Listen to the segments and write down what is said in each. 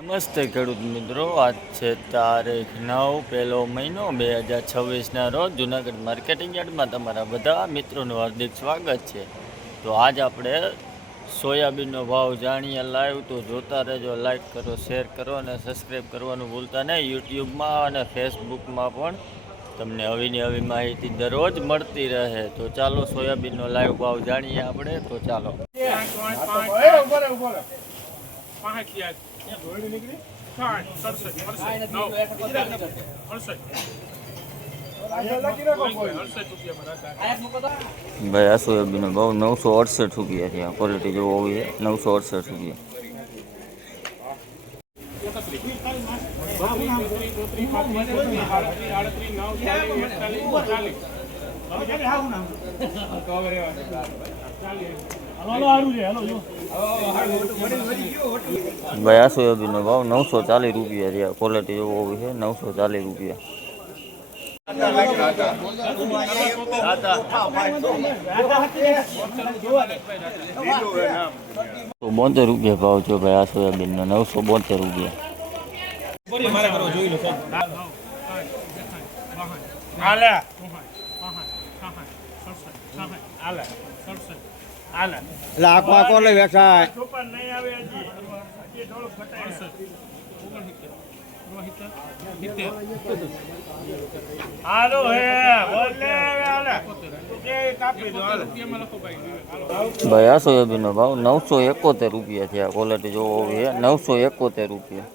નમસ્તે ખેડૂત મિત્રો, આજ છે તારીખ 9 પહેલો મહિનો 2026ના રોજ જૂનાગઢ માર્કેટિંગ યાર્ડમાં તમારા બધા મિત્રોનું હાર્દિક સ્વાગત છે. તો આજ આપણે સોયાબીનનો ભાવ જાણીએ લાઈવ. તો જોતા રહેજો, લાઈક કરો, શેર કરો અને સબસ્ક્રાઈબ કરવાનું ભૂલતા નહીં. યુટ્યુબમાં અને ફેસબુકમાં પણ તમને આવીની આવી માહિતી દરરોજ મળતી રહે. તો ચાલો સોયાબીનનો લાઈવ ભાવ જાણીએ આપણે. તો ચાલો ભાઈ, આ સોયાબીનનો ભાવ 968 રૂપિયા છે. ક્વોલિટી જેવો હોવી છે 968 રૂપિયા. ભાઈ, આ સોયાબીનનો ભાવ 940 રૂપિયા છે. ક્વોલિટી જેવો હોવી છે 940 રૂપિયા. તો 72 રૂપિયા ભાવ છે ભાઈ આ સોયાબીનનો, 972 રૂપિયા. લાખમાં કોલે વેચાય ભાઈ, આ સોયાબીનનો ભાવ 971 રૂપિયા છે. આ ક્વોલિટી જોવો હોવી છે 971 રૂપિયા.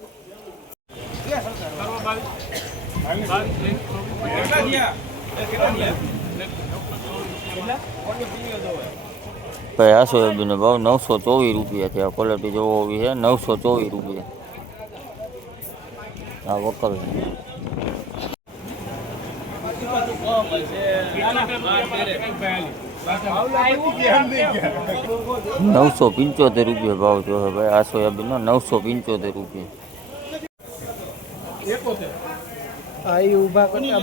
ભાઈ, આ સોયાબીનનો ભાવ 924 રૂપિયા છે. આ ક્વોલિટી જોવો હોવી છે 924 રૂપિયા. આ વકલ છે. 975 રૂપિયા ભાવ જો છે ભાઈ આ સોયાબીનનો, 975 રૂપિયા.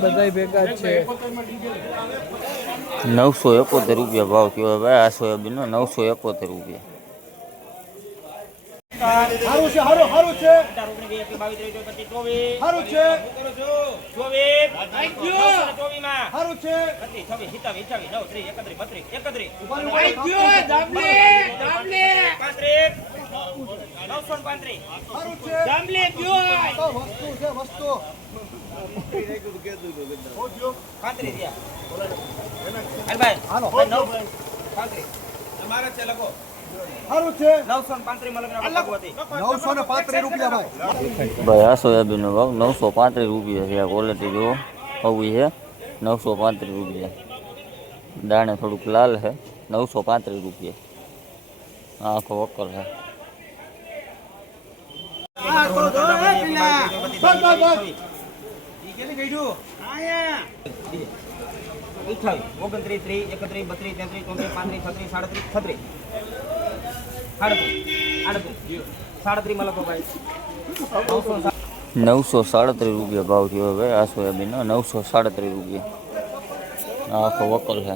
બધા ભેગા છે. 971 રૂપિયા ભાવ થયો ભાઈ આ સોયાબીનનો, 971 રૂપિયા. હારું છે, હારું હારું છે, હારું છે, હારું છે. વસ્તુ ભાઈ, આ સોયાબીનનો ભાવ 935 રૂપિયા છે. આ ક્વોલિટી જો હોવી છે 935 રૂપિયા. દાણે થોડુંક લાલ છે, 935 રૂપિયા. આખો વકલ છે. નવસો 37 રૂપિયા ભાવ થયો ભાઈ આ સોયાબીનનો, 937 રૂપિયા. આખો વકલ છે.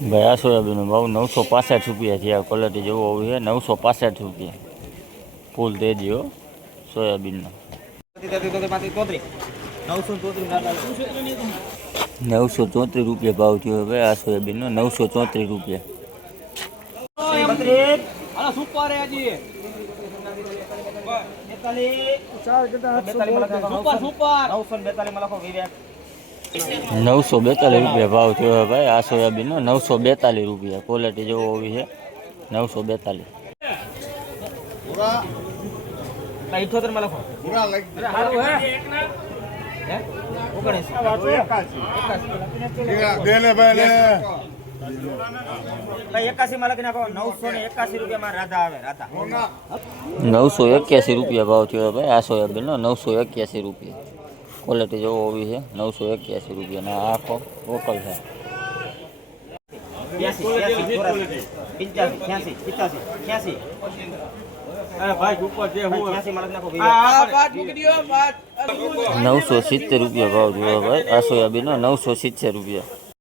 ભાઈ, આ સોયાબીનનો ભાવ 965 રૂપિયા છે. આ ક્વોલિટી જેવો હોવી છે 965 રૂપિયા. ફૂલ દેજો સોયાબીનનો. 934 રૂપિયા ભાવ થયો ભાઈ આ સોયાબીનનો, 934 રૂપિયા. નવસો 942 રૂપિયા ભાવ થયો ભાઈ આ સોયાબીનનો, 942 રૂપિયા. ક્વોલિટી જેવો હોવી છે 942. નવસો 81 રૂપિયા ભાવ થયો ભાઈ આ સોયાબીનનો, 981 રૂપિયા. ક્વોલિટી જેવો હોવી છે 981 રૂપિયા. આખો વોકલ છે. ₹970 ભાવ જોવા ભાઈ. આ સોયાબીન 970 રૂપિયા.